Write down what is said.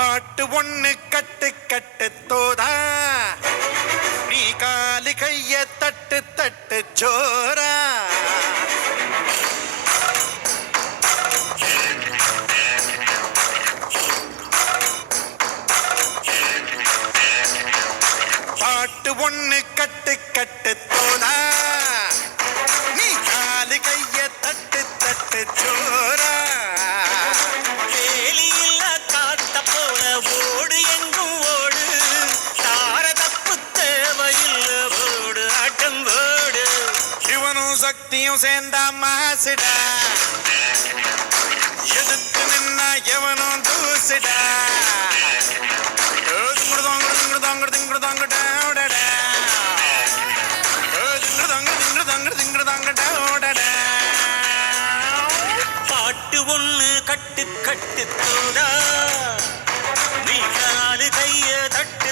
பாட்டு ஒண்ணு கட்டு கட்டு தோதா, நீ காலு கைய தட்டு தட்டு ஜோரா. பாட்டு ஒண்ணு கட்டு கட்டு தோதா, நீ காலு கைய தட்டு தட்டு ஜோரா. சக்தியும் சேர்ந்தா மாசுடா, எதிர்த்து நின்னா எவனும் தூசுடா. பாட்டு ஒண்ணு கட்டு கட்டு தோடா, நீ காலு கைய தட்டு